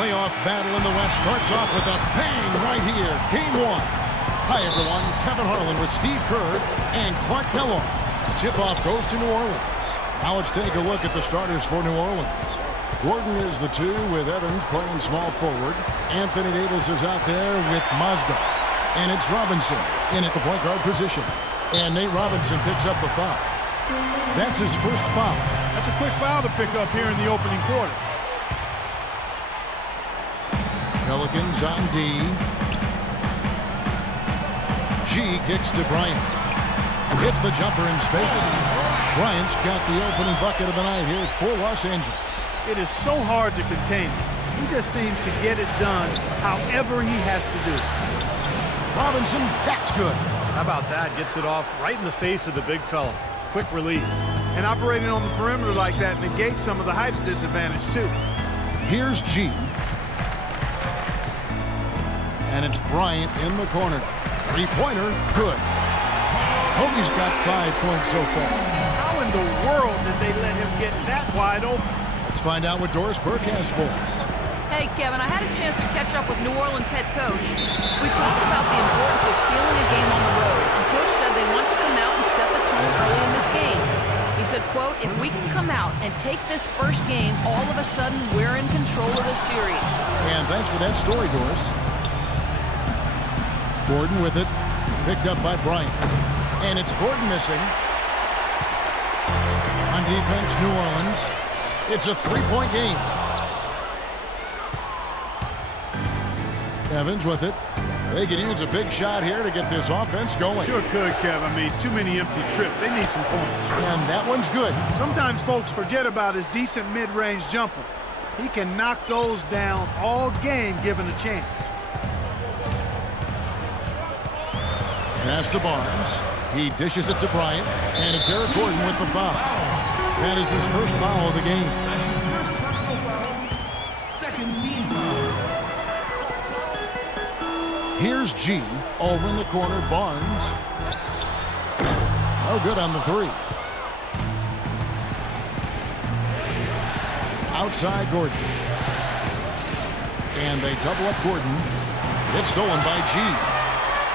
playoff battle in the West starts off with a bang right here. Game 1. Hi, everyone. Kevin Harlan with Steve Kerr and Clark Kellogg. Tip-off goes to New Orleans. Now let's take a look at the starters for New Orleans. Gordon is the 2 with Evans playing small forward. Anthony Davis is out there with Mazda. And it's Robinson in at the point guard position. And Nate Robinson picks up the foul. That's his first foul. That's a quick foul to pick up here in the opening quarter. Pelicans on D. G kicks to Bryant. Hits the jumper in space. Bryant's got the opening bucket of the night here for Los Angeles. It is so hard to contain him. He just seems to get it done however he has to do it. Robinson, that's good. How about that? Gets it off right in the face of the big fella. Quick release. And operating on the perimeter like that negates some of the height disadvantage, too. Here's G. And it's Bryant in the corner. Three-pointer, good. Kobe's got 5 points so far. How in the world did they let him get that wide open? Let's find out what Doris Burke has for us. Hey, Kevin, I had a chance to catch up with New Orleans head coach. We talked about the importance of stealing a game on the road, and coach said they want to come out and set the tone early in this game. He said, quote, if we can come out and take this first game, all of a sudden we're in control of the series. And thanks for that story, Doris. Gordon with it, picked up by Bryant. And it's Gordon missing. On defense, New Orleans. It's a 3-point game. Evans with it. They could use a big shot here to get this offense going. Sure could, Kev. I mean, too many empty trips. They need some points. And that one's good. Sometimes folks forget about his decent mid-range jumper. He can knock those down all game given a chance. Pass to Barnes. He dishes it to Bryant. And it's Eric Gordon with the foul. That is his first foul of the game. That's his first personal foul. Second team foul. Here's G. Over in the corner, Barnes. No good on the 3. Outside Gordon. And they double up Gordon. It's stolen by G.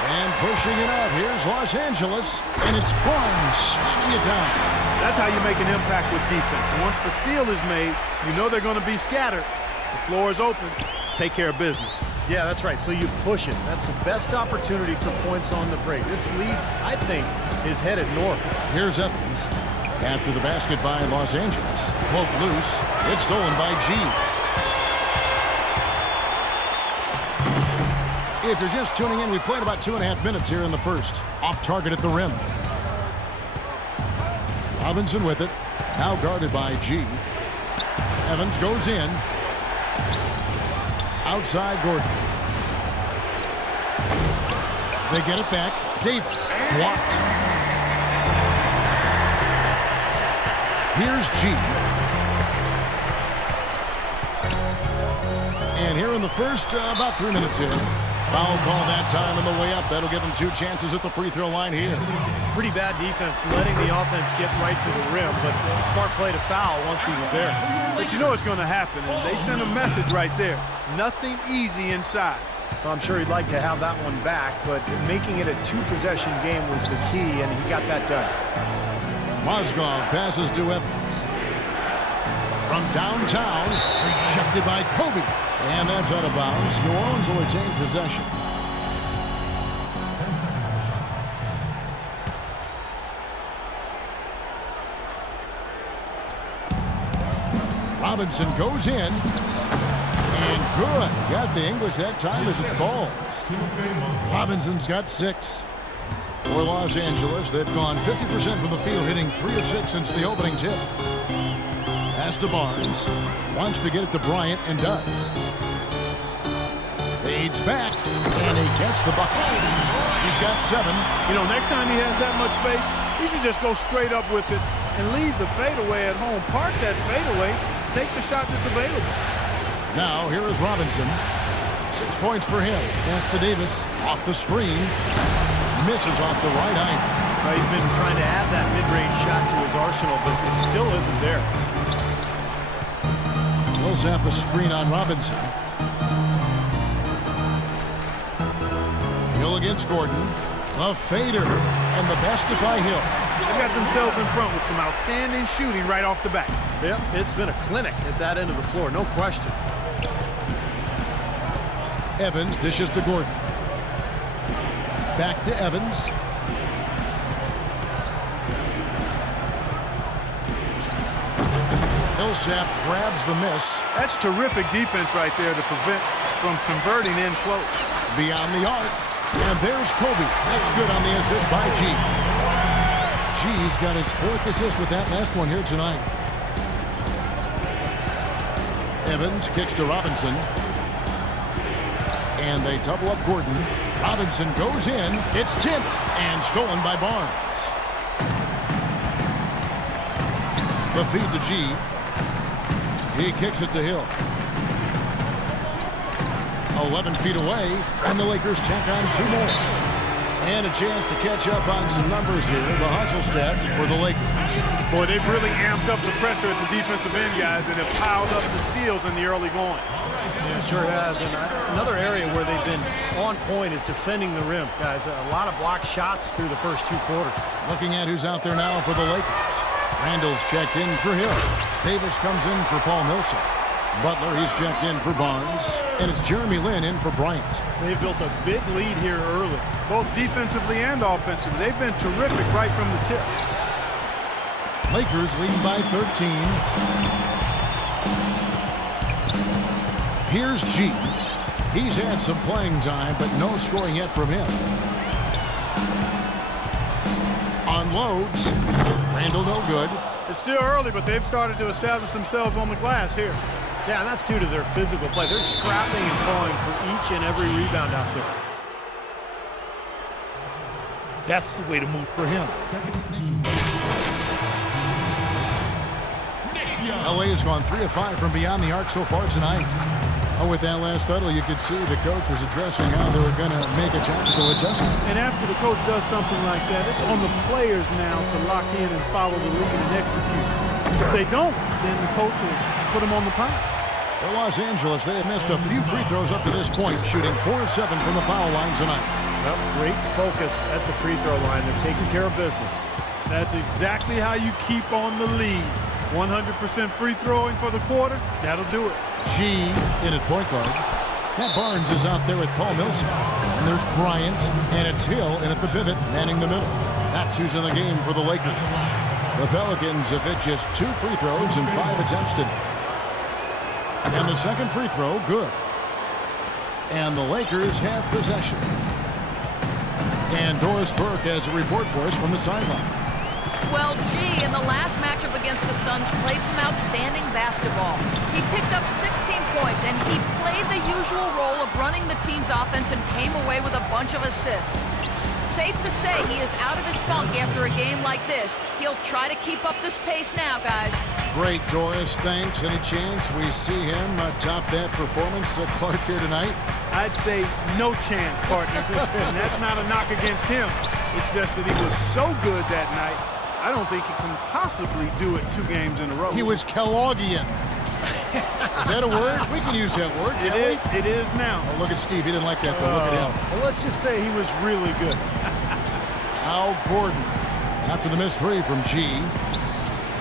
And pushing it out, here's Los Angeles. And it's Barnes slamming it down. That's how you make an impact with defense. Once the steal is made, you know they're going to be scattered. The floor is open. Take care of business. Yeah, that's right. So you push it. That's the best opportunity for points on the break. This lead, I think, is headed north. Here's Evans. After the basket by Los Angeles. Cloak loose. It's stolen by G. If you're just tuning in, we played about 2.5 minutes here in the first. Off target at the rim. Robinson with it. Now guarded by G. Evans goes in. Outside Gordon. They get it back. Davis blocked. Here's G. And here in the first, about 3 minutes in. Foul call that time on the way up. That'll give him 2 chances at the free throw line here. Pretty bad defense, letting the offense get right to the rim, but a smart play to foul once he was there. But you know it's going to happen, and they send a message right there. Nothing easy inside. Well, I'm sure he'd like to have that one back, but making it a 2-possession game was the key, and he got that done. Mozgov passes to Evans. From downtown, rejected by Kobe. And that's out of bounds. New Orleans will retain possession. Robinson goes in. And good. Got the English that time as it falls. Robinson's got 6. For Los Angeles, they've gone 50% from the field, hitting 3 of 6 since the opening tip. Pass to Barnes. Wants to get it to Bryant and does. Fades back, and he gets the bucket. He's got 7. You know, next time he has that much space, he should just go straight up with it and leave the fadeaway at home. Park that fadeaway, take the shot that's available. Now, here is Robinson. 6 points for him. Pass to Davis, off the screen. Misses off the right eye. Well, he's been trying to add that mid-range shot to his arsenal, but it still isn't there. Millsap a screen on Robinson. Hill against Gordon. The fader and the basket by Hill. They got themselves in front with some outstanding shooting right off the bat. Yep, it's been a clinic at that end of the floor, no question. Evans dishes to Gordon. Back to Evans. Millsap grabs the miss. That's terrific defense right there to prevent from converting in close. Beyond the arc. And there's Kobe. That's good on the assist by G. G's got his 4th assist with that last one here tonight. Evans kicks to Robinson. And they double up Gordon. Robinson goes in. It's tipped and stolen by Barnes. The feed to G. He kicks it to Hill. 11 feet away, and the Lakers tack on 2 more. And a chance to catch up on some numbers here. The hustle stats for the Lakers. Boy, they've really amped up the pressure at the defensive end, guys, and have piled up the steals in the early going. Yeah, sure has. And another area where they've been on point is defending the rim, guys. A lot of blocked shots through the first 2 quarters. Looking at who's out there now for the Lakers. Randall's checked in for Hill. Davis comes in for Paul Millsap. Butler, he's checked in for Barnes. And it's Jeremy Lin in for Bryant. They've built a big lead here early. Both defensively and offensively. They've been terrific right from the tip. Lakers leading by 13. Here's G. He's had some playing time, but no scoring yet from him. Unloads. Randall no good. It's still early, but they've started to establish themselves on the glass here. Yeah, and that's due to their physical play. They're scrapping and clawing for each and every rebound out there. That's the way to move For him. LA has gone 3 of 5 from beyond the arc so far tonight. Oh, with that last huddle, you could see the coach was addressing how they were going to make a tactical adjustment. And after the coach does something like that, it's on the players now to lock in and follow the lead and execute. If they don't, then the coach will put them on the pile. For Los Angeles, they have missed a few free throws up to this point, shooting 4 of 7 from the foul line tonight. Well, great focus at the free throw line. They're taking care of business. That's exactly how you keep on the lead. 100% free throwing for the quarter, that'll do it. G in at point guard. Matt Barnes is out there with Paul Millsap. And there's Bryant, and it's Hill in at the pivot, manning the middle. That's who's in the game for the Lakers. The Pelicans have hit just 2 free throws and 5 attempts today. And the second free throw, good. And the Lakers have possession. And Doris Burke has a report for us from the sideline. Well, G, in the last matchup against the Suns, played some outstanding basketball. He picked up 16 points, and he played the usual role of running the team's offense and came away with a bunch of assists. Safe to say he is out of his funk after a game like this. He'll try to keep up this pace now, guys. Great, Doris. Thanks. Any chance we see him top that performance at Clark here tonight? I'd say no chance, partner. And that's not a knock against him. It's just that he was so good that night, I don't think he can possibly do it 2 games in a row. He was Kellogghian. Is that a word? We can use that word, can't we? It is now. Oh, look at Steve. He didn't like that, though. Look at him. Well, let's just say he was really good. Al Gordon. After the missed 3 from G.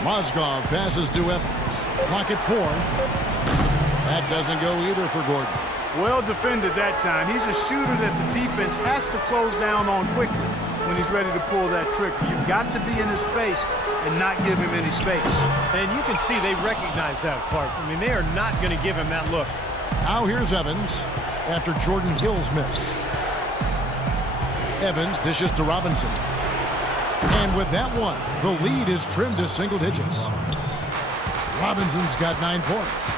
Mozgov passes to Evans. Clock at 4. That doesn't go either for Gordon. Well defended that time. He's a shooter that the defense has to close down on quickly when he's ready to pull that trigger. You've got to be in his face and not give him any space. And you can see they recognize that, Clark. I mean, they are not going to give him that look. Now here's Evans after Jordan Hill's miss. Evans dishes to Robinson. And with that one, the lead is trimmed to single digits. Robinson's got 9 points.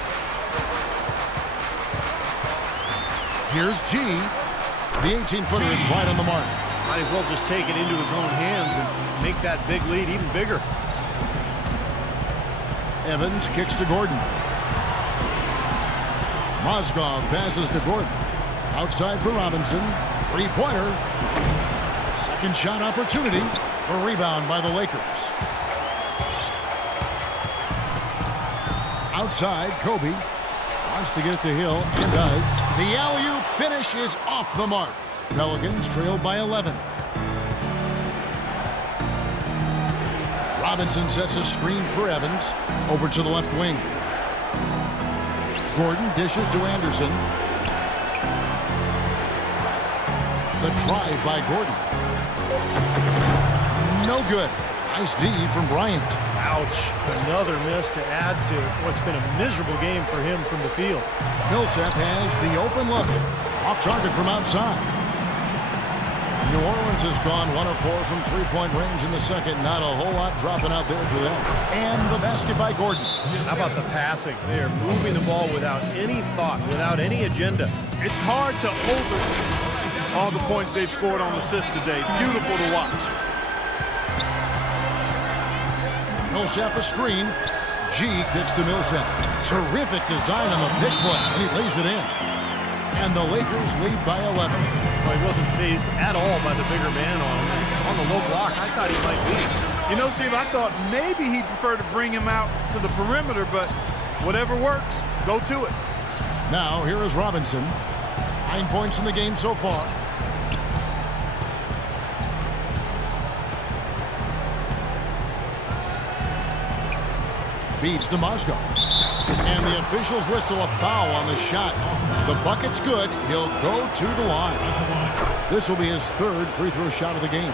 Here's G. The 18-footer is right on the mark. Might as well just take it into his own hands and make that big lead even bigger. Evans kicks to Gordon. Mozgov passes to Gordon. Outside for Robinson. 3-pointer. Second shot opportunity. A rebound by the Lakers. Outside, Kobe wants to get it to Hill and does. The alley-oop finish is off the mark. Pelicans trailed by 11. Robinson sets a screen for Evans. Over to the left wing. Gordon dishes to Anderson. The drive by Gordon. No good. Nice D from Bryant. Ouch. Another miss to add to what's been a miserable game for him from the field. Millsap has the open look. Off target from outside. New Orleans has gone 1 of 4 from three-point range in the second. Not a whole lot dropping out there for them. And the basket by Gordon. How about the passing? They are moving the ball without any thought, without any agenda. It's hard to overstate all the points they've scored on assists today. Beautiful to watch. Millsap a screen. G kicks to Millsap. Terrific design on the pick foot, and he lays it in. And the Lakers lead by 11. Well, he wasn't phased at all by the bigger man on the low block. I thought he might be. You know, Steve, I thought maybe he'd prefer to bring him out to the perimeter, but whatever works, go to it. Now, here is Robinson. 9 points in the game so far. Feeds to Mozgov. And the officials whistle a foul on the shot. The bucket's good. He'll go to the line. This will be his third free throw shot of the game.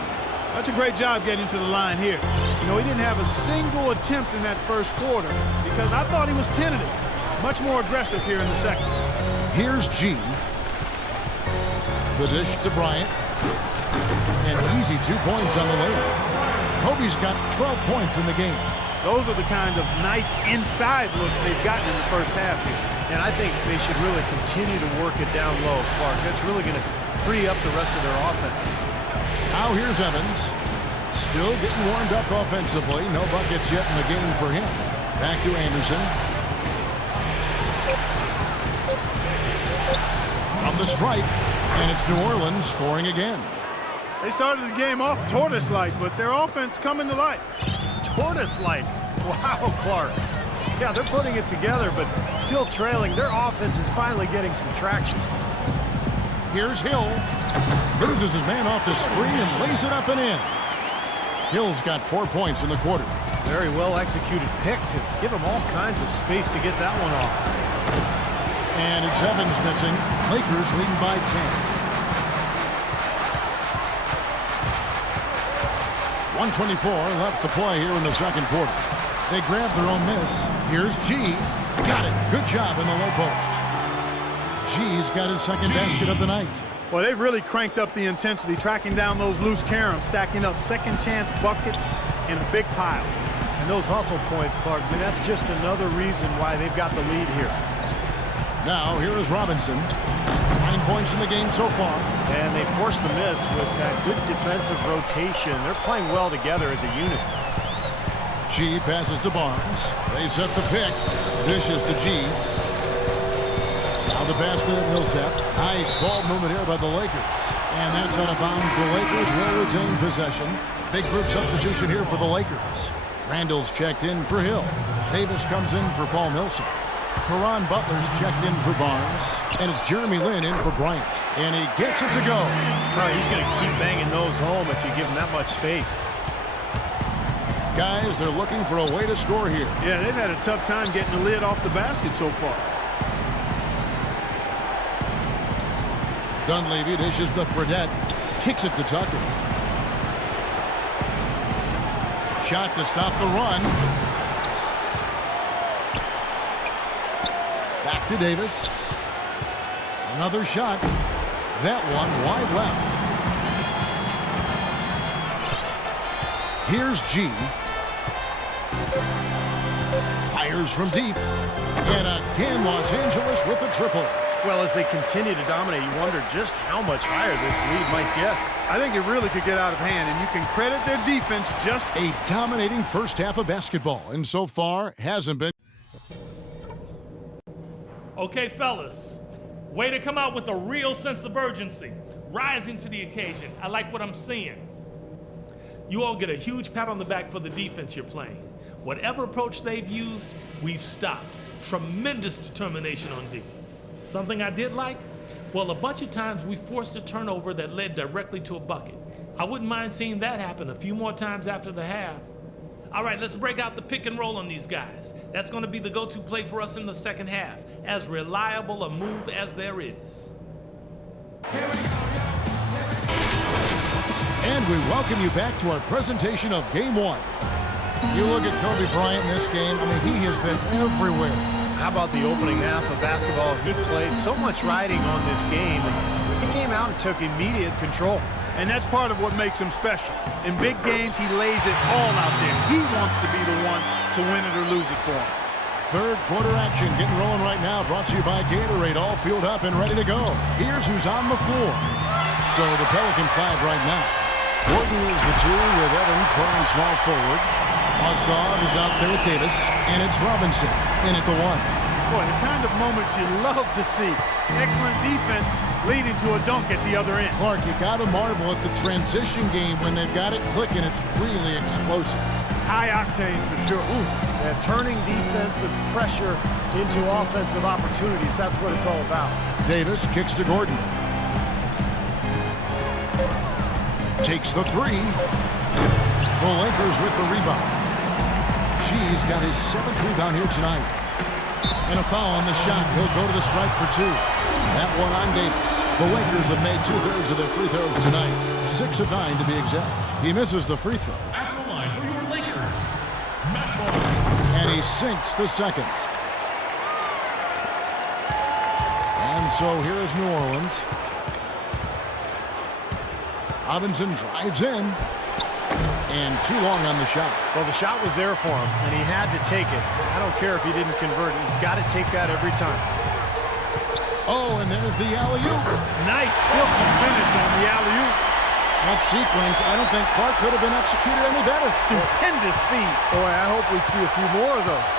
That's a great job getting to the line here. You know, he didn't have a single attempt in that first quarter because I thought he was tentative. Much more aggressive here in the second. Here's G. The dish to Bryant. And easy 2 points on the layup. Kobe's got 12 points in the game. Those are the kind of nice inside looks they've gotten in the first half here. And I think they should really continue to work it down low, Clark. That's really going to free up the rest of their offense. Now here's Evans. Still getting warmed up offensively. No buckets yet in the game for him. Back to Anderson. From the stripe. And it's New Orleans scoring again. They started the game off tortoise-like, but their offense coming to life. Tortoise-like. Wow, Clark. Yeah, they're putting it together, but still trailing. Their offense is finally getting some traction. Here's Hill. Loses his man off the screen and lays it up and in. Hill's got 4 points in the quarter. Very well executed pick to give him all kinds of space to get that one off. And it's Evans missing. Lakers leading by 10. 1:24 left to play here in the second quarter. They grab their own miss. Here's G. Got it. Good job in the low post. G's got his second basket of the night. Well, they've really cranked up the intensity, tracking down those loose caroms, stacking up second chance buckets in a big pile. And those hustle points, Clark, I mean, that's just another reason why they've got the lead here. Now, here is Robinson. 9 points in the game so far. And they forced the miss with that good defensive rotation. They're playing well together as a unit. G passes to Barnes. They set the pick. Dishes to G. Now the pass to Millsap. Nice ball movement here by the Lakers. And that's out of bounds. The Lakers will retain possession. Big group substitution here for the Lakers. Randall's checked in for Hill. Davis comes in for Paul Millsap. Caron Butler's checked in for Barnes. And it's Jeremy Lin in for Bryant. And he gets it to go. Right, he's going to keep banging those home if you give him that much space. Guys, they're looking for a way to score here. Yeah, they've had a tough time getting the lid off the basket so far. Dunleavy dishes to Fredette. Kicks it to Tucker. Shot to stop the run. Back to Davis. Another shot. That one wide left. Here's G. Fires from deep. And again, Los Angeles with the triple. Well, as they continue to dominate, you wonder just how much higher this lead might get. I think it really could get out of hand, and you can credit their defense just A dominating first half of basketball, and so far hasn't been. Okay, fellas, way to come out with a real sense of urgency, rising to the occasion. I like what I'm seeing. You all get a huge pat on the back for the defense you're playing. Whatever approach they've used, we've stopped. Tremendous determination on D. Something I did like, Well, a bunch of times we forced a turnover that led directly to a bucket. I wouldn't mind seeing that happen a few more times after the half. All right, let's break out the pick and roll on these guys. That's going to be the go-to play for us in the second half. As reliable a move as there is. And we welcome you back to our presentation of Game 1. You look at Kobe Bryant in this game, I mean, he has been everywhere. How about the opening half of basketball? He played so much riding on this game, and he came out and took immediate control. And that's part of what makes him special. In big games, he lays it all out there. He wants to be the one to win it or lose it for him. Third quarter action getting rolling right now, brought to you by Gatorade, all fueled up and ready to go. Here's who's on the floor. So the Pelican 5 right now. Gordon is the 2 with Evans playing small forward. Mozgov is out there with Davis, and it's Robinson in at the 1. Boy, the kind of moments you love to see. Excellent defense leading to a dunk at the other end. Clark, you got to marvel at the transition game when they've got it clicking. It's really explosive. High octane for sure. Oof, yeah, turning defensive pressure into offensive opportunities. That's what it's all about. Davis kicks to Gordon. Takes the 3. The Lakers with the rebound. She's got his 7th rebound here tonight. And a foul on the shot. He'll go to the stripe for 2. That one on Davis. The Lakers have made 2/3 of their free throws tonight. 6 of 9 to be exact. He misses the free throw. At the line for your Lakers, Matt Barnes. And he sinks the second. And so here is New Orleans. Robinson drives in. And too long on the shot. Well, the shot was there for him, and he had to take it. I don't care if he didn't convert. He's got to take that every time. Oh, and there's the alley-oop. Nice silky finish on the alley-oop. That sequence, I don't think Clark could have been executed any better. Stupendous feed. Boy, I hope we see a few more of those.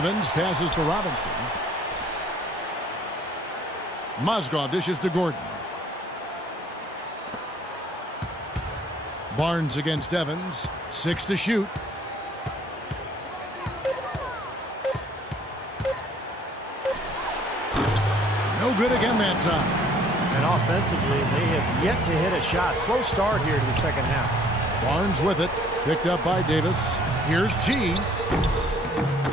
Evans passes to Robinson. Mozgov dishes to Gordon. Barnes against Evans. 6 to shoot. No good again that time. And offensively, they have yet to hit a shot. Slow start here to the second half. Barnes with it. Picked up by Davis. Here's G.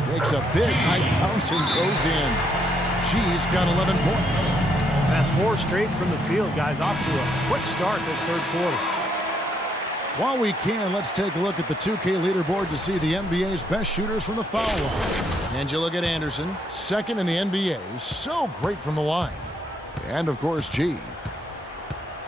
Makes a big high bounce and goes in. G's got 11 points. That's 4 straight from the field, guys. Off to a quick start this third quarter. While we can, let's take a look at the 2K leaderboard to see the NBA's best shooters from the foul line. And you look at Anderson, 2nd in the NBA. So great from the line. And, of course, G.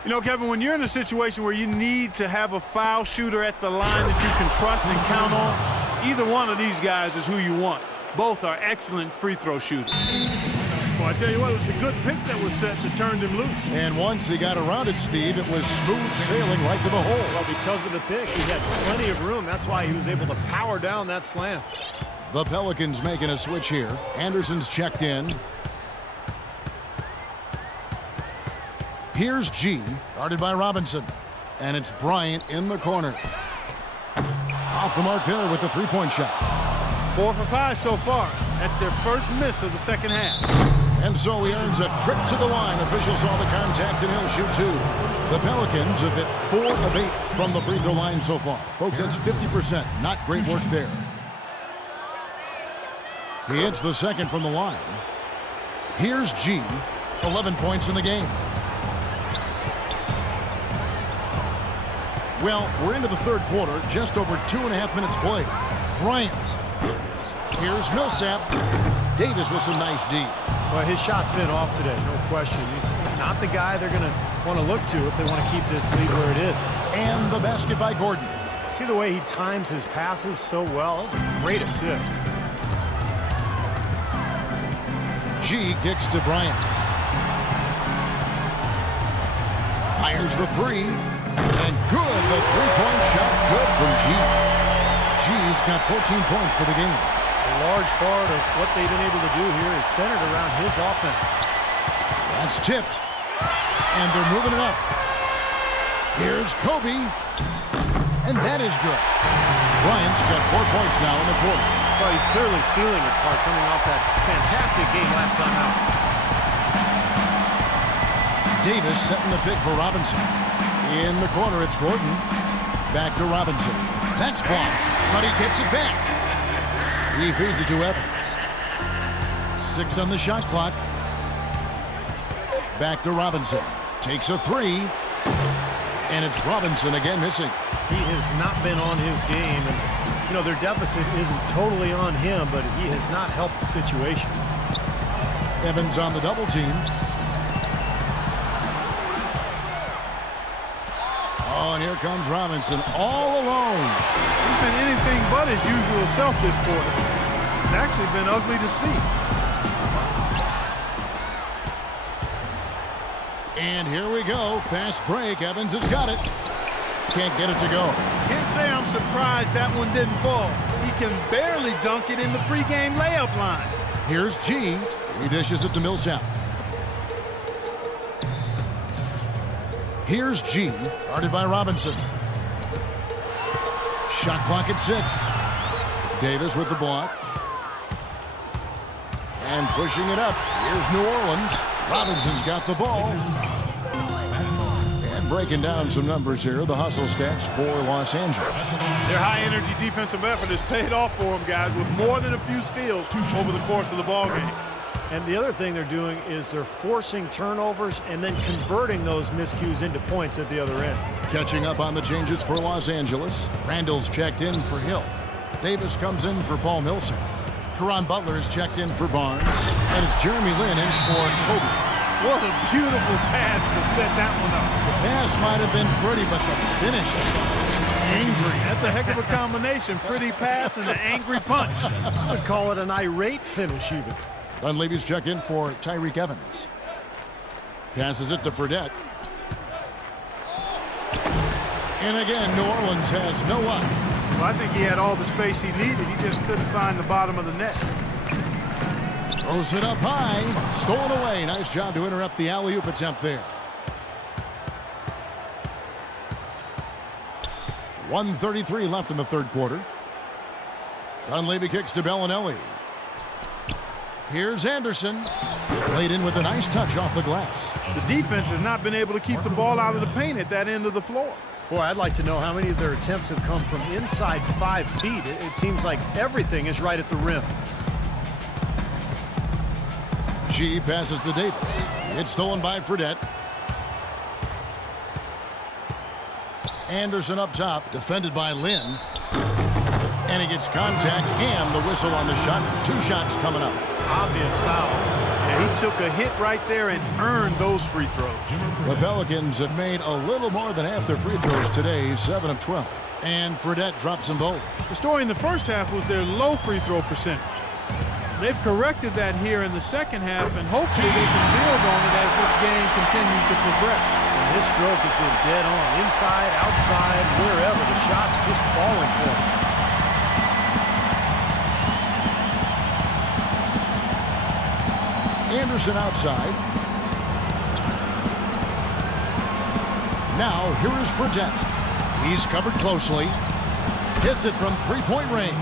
You know, Kevin, when you're in a situation where you need to have a foul shooter at the line that you can trust and count on, either one of these guys is who you want. Both are excellent free throw shooters. Well, I tell you what, it was the good pick that was set that turned him loose. And once he got around it, Steve, it was smooth sailing right to the hole. Well, because of the pick, he had plenty of room. That's why he was able to power down that slam. The Pelicans making a switch here. Anderson's checked in. Here's G, guarded by Robinson. And it's Bryant in the corner. Off the mark there with the three-point shot. 4 for 5 so far. That's their first miss of the second half. And so he earns a trip to the line. Officials saw the contact, and he'll shoot 2. The Pelicans have hit 4 of 8 from the free throw line so far. Folks, that's 50%. Not great work there. He hits the second from the line. Here's G, 11 points in the game. Well, we're into the third quarter, just over 2.5 minutes played. Bryant. Here's Millsap. Davis with some nice D. Well, his shot's been off today, no question. He's not the guy they're going to want to look to if they want to keep this lead where it is. And the basket by Gordon. See the way he times his passes so well? That's a great assist. G kicks to Bryant. Fires the 3. And good, the three-point shot, good from G. G's got 14 points for the game. A large part of what they've been able to do here is centered around his offense. That's tipped. And they're moving it up. Here's Kobe. And that is good. Bryant's got 4 points now in the quarter. Well, he's clearly feeling it, Clark, coming off that fantastic game last time out. Davis setting the pick for Robinson. In the corner, it's Gordon. Back to Robinson. That's blocked, but he gets it back. He feeds it to Evans. 6 on the shot clock. Back to Robinson. Takes a 3. And it's Robinson again missing. He has not been on his game. And, you know, their deficit isn't totally on him, but he has not helped the situation. Evans on the double team. Oh, and here comes Robinson all alone. He's been anything but his usual self this quarter. It's actually been ugly to see. And here we go. Fast break. Evans has got it. Can't get it to go. Can't say I'm surprised that one didn't fall. He can barely dunk it in the pregame layup line. Here's G. He dishes it to Millsap. Here's G. Guarded by Robinson. Shot clock at 6. Davis with the block. And pushing it up. Here's New Orleans. Robinson's got the ball. And breaking down some numbers here, the hustle stats for Los Angeles. Their high-energy defensive effort has paid off for them, guys, with more than a few steals over the course of the ballgame. And the other thing they're doing is they're forcing turnovers and then converting those miscues into points at the other end. Catching up on the changes for Los Angeles. Randall's checked in for Hill. Davis comes in for Paul Millsap. Caron Butler is checked in for Barnes. And it's Jeremy Lin in for Kobe. What a beautiful pass to set that one up. The pass might have been pretty, but the finish angry. That's a heck of a combination. Pretty pass and an angry punch. I would call it an irate finish even. Dunleavy's check in for Tyreek Evans. Passes it to Fredette. And again, New Orleans has no up. Well, I think he had all the space he needed. He just couldn't find the bottom of the net. Throws it up high. Stolen away. Nice job to interrupt the alley-oop attempt there. 1:33 left in the third quarter. Dunleavy kicks to Bellinelli. Here's Anderson. Laid in with a nice touch off the glass. The defense has not been able to keep the ball out of the paint at that end of the floor. Boy, I'd like to know how many of their attempts have come from inside 5 feet. It seems like everything is right at the rim. G passes to Davis. It's stolen by Fredette. Anderson up top, defended by Lin. And he gets contact and the whistle on the shot. 2 shots coming up. Obvious foul. Yeah, he took a hit right there and earned those free throws. The Pelicans have made a little more than half their free throws today, 7 of 12. And Fredette drops them both. The story in the first half was their low free throw percentage. They've corrected that here in the second half, and hopefully they can build on it as this game continues to progress. His stroke has been dead on. Inside, outside, wherever. The shot's just falling for him. Anderson outside. Now, here is Fredette. He's covered closely. Hits it from 3-point range.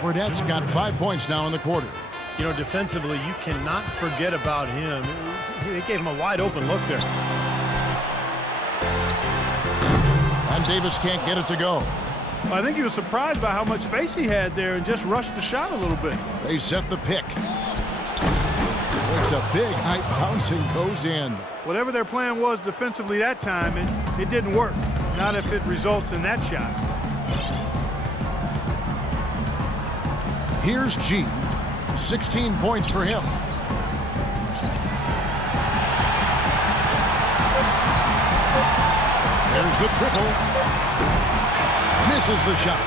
Fredette's got 5 points now in the quarter. You know, defensively, you cannot forget about him. They gave him a wide open look there. And Davis can't get it to go. I think he was surprised by how much space he had there and just rushed the shot a little bit. They set the pick. It's a big high bounce and goes in. Whatever their plan was defensively that time, it didn't work. Not if it results in that shot. Here's G. 16 points for him. There's the triple. Misses the shot.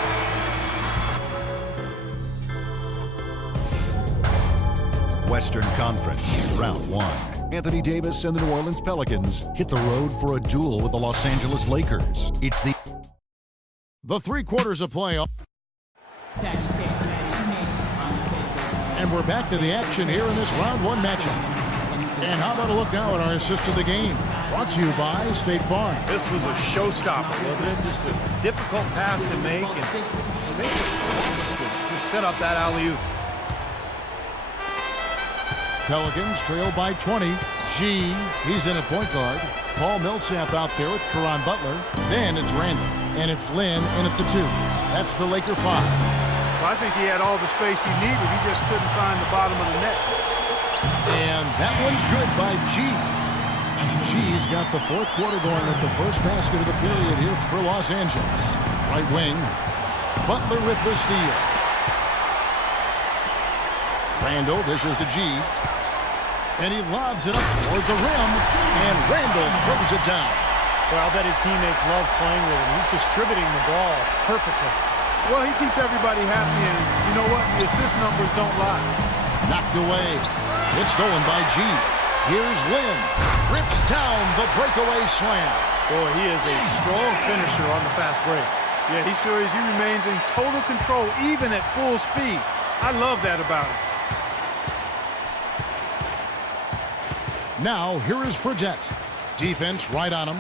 Western Conference, round 1. Anthony Davis and the New Orleans Pelicans hit the road for a duel with the Los Angeles Lakers. It's the 3 quarters of play. And we're back to the action here in this round 1 matchup. And how about a look now at our assist of the game? Brought to you by State Farm. This was a showstopper, wasn't it? Just a difficult pass to make, and it makes it to set up that alley-oop. Pelicans trail by 20. G, he's in at point guard. Paul Millsap out there with Caron Butler. Then it's Randall, and it's Lynn in at the 2. That's the Laker 5. Well, I think he had all the space he needed. He just couldn't find the bottom of the net. And that one's good by G. G's got the fourth quarter going with the first basket of the period here for Los Angeles. Right wing, Butler with the steal. Randall dishes to G. And he lobs it up toward the rim, and Randall throws it down. Well, I'll bet his teammates love playing with him. He's distributing the ball perfectly. Well, he keeps everybody happy, and you know what? The assist numbers don't lie. Knocked away. It's stolen by G. Here's Lynn. Rips down the breakaway slam. Boy, he is a strong finisher on the fast break. Yeah, he sure is. He remains in total control, even at full speed. I love that about him. Now, here is Fredette. Defense right on him.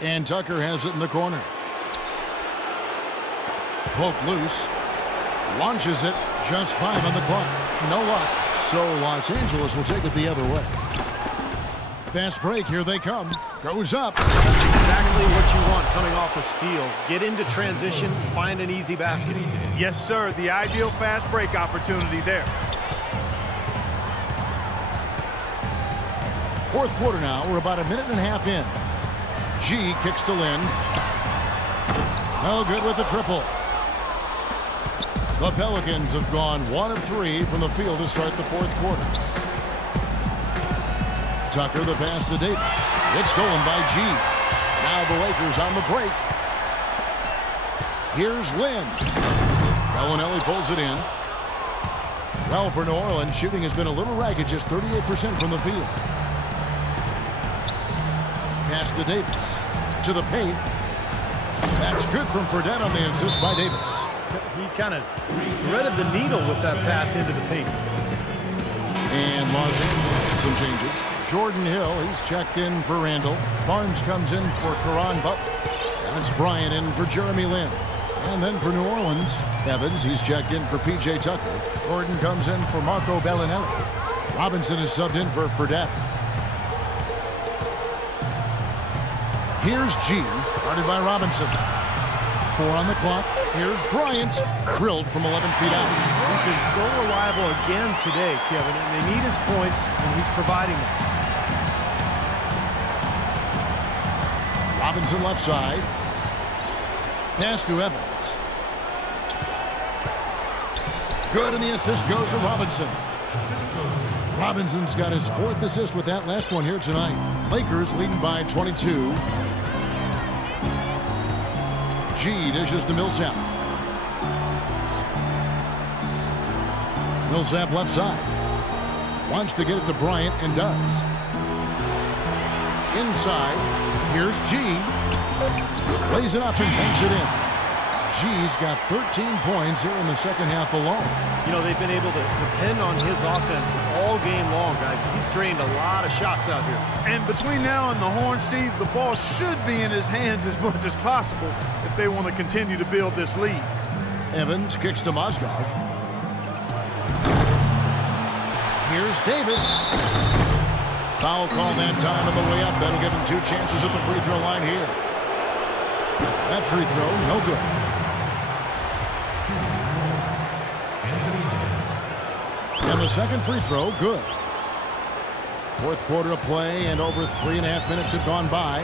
And Tucker has it in the corner. Poked loose. Launches it. Just 5 on the clock. No luck. So Los Angeles will take it the other way. Fast break. Here they come. Goes up. That's exactly what you want coming off a steal. Get into transition, find an easy basket. Yes, sir. The ideal fast break opportunity there. Fourth quarter now. We're about a minute and a half in. G kicks to Lynn. No good with the triple. The Pelicans have gone 1 of 3 from the field to start the fourth quarter. Tucker the pass to Davis. It's stolen by G. Now the Lakers on the break. Here's Lynn. Bellinelli pulls it in. Well, for New Orleans, shooting has been a little ragged, just 38% from the field. Pass to Davis. To the paint. That's good from Fredette on the assist by Davis. He kind of threaded the needle with that pass into the paint. And Los Angeles some changes. Jordan Hill, he's checked in for Randall. Barnes comes in for Caron Butler. That's Bryant in for Jeremy Lin. And then for New Orleans, Evans, he's checked in for P.J. Tucker. Gordon comes in for Marco Bellinelli. Robinson is subbed in for Fredette. Here's G, guarded by Robinson. 4 on the clock. Here's Bryant, drilled from 11 feet out. He's been so reliable again today, Kevin, and they need his points, and he's providing them. Robinson left side. Pass to Evans. Good, and the assist goes to Robinson. Robinson's got his 4th assist with that last one here tonight. Lakers leading by 22. G dishes to Millsap. Millsap left side. Wants to get it to Bryant and does. Inside. Here's G. Lays it up and banks it in. G's got 13 points here in the second half alone. You know, they've been able to depend on his offense all game long, guys. He's drained a lot of shots out here. And between now and the horn, Steve, the ball should be in his hands as much as possible if they want to continue to build this lead. Evans kicks to Mozgov. Here's Davis. Foul call that time on the way up. That'll give him 2 chances at the free throw line here. That free throw, no good. And the second free throw, good. Fourth quarter of play, and over 3.5 minutes have gone by.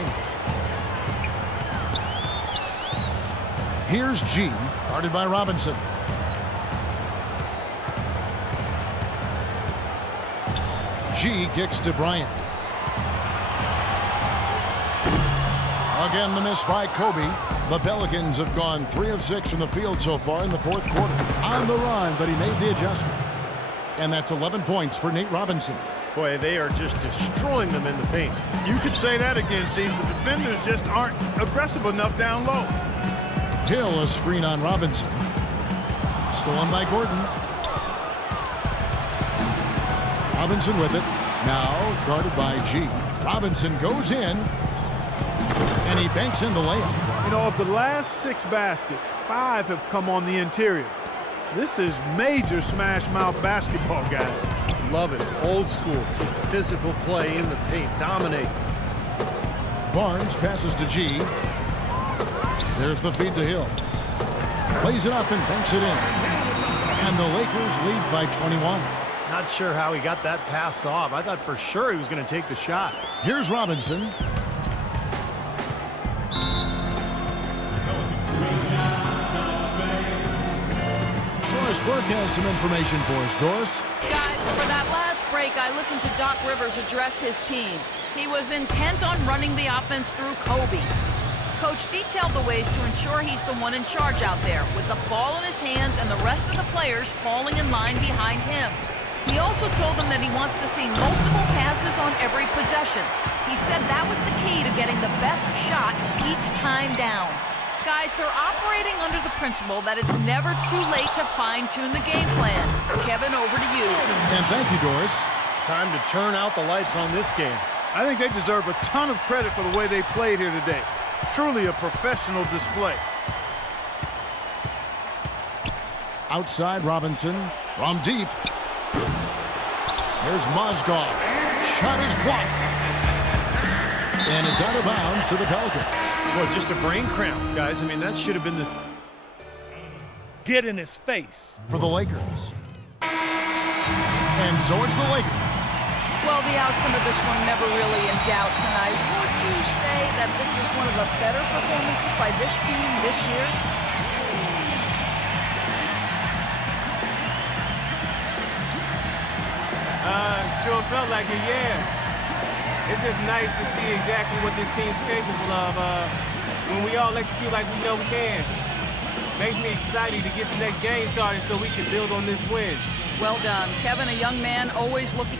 Here's G, guarded by Robinson. G kicks to Bryant. Again, the miss by Kobe. The Pelicans have gone 3 of 6 from the field so far in the fourth quarter. On the run, but he made the adjustment. And that's 11 points for Nate Robinson. Boy, they are just destroying them in the paint. You could say that again, Steve. The defenders just aren't aggressive enough down low. Hill, a screen on Robinson. Stolen by Gordon. Robinson with it. Now guarded by G. Robinson goes in. And he banks in the layup. You know, of the last 6 baskets, 5 have come on the interior. This is major smash mouth basketball, guys. love it. Old school, just physical play in the paint, dominate. Barnes passes to G. There's the feed to Hill. Plays it up and banks it in. And the Lakers lead by 21. Not sure how he got that pass off. I thought for sure he was going to take the shot. Here's Robinson. Doris Burke has some information for us. Doris? Guys, for that last break, I listened to Doc Rivers address his team. He was intent on running the offense through Kobe. Coach detailed the ways to ensure he's the one in charge out there, with the ball in his hands and the rest of the players falling in line behind him. He also told them that he wants to see multiple passes on every possession. He said that was the key to getting the best shot each time down. Guys, they're operating under the principle that it's never too late to fine-tune the game plan. Kevin, over to you. And thank you, Doris. Time to turn out the lights on this game. I think they deserve a ton of credit for the way they played here today. Truly a professional display. Outside Robinson from deep. There's Mozgov. Shot is blocked. And it's out of bounds to the Pelicans. Boy, just a brain cramp, guys. I mean, that should have been the... Get in his face. For the Lakers. And so it's the Lakers. Well, the outcome of this one never really in doubt tonight. Would you say that this is one of the better performances by this team this year? Sure felt like it, yeah. It's just nice to see exactly what this team's capable of when we all execute like we know we can. Makes me excited to get the next game started so we can build on this win. Well done. Kevin, a young man always looking...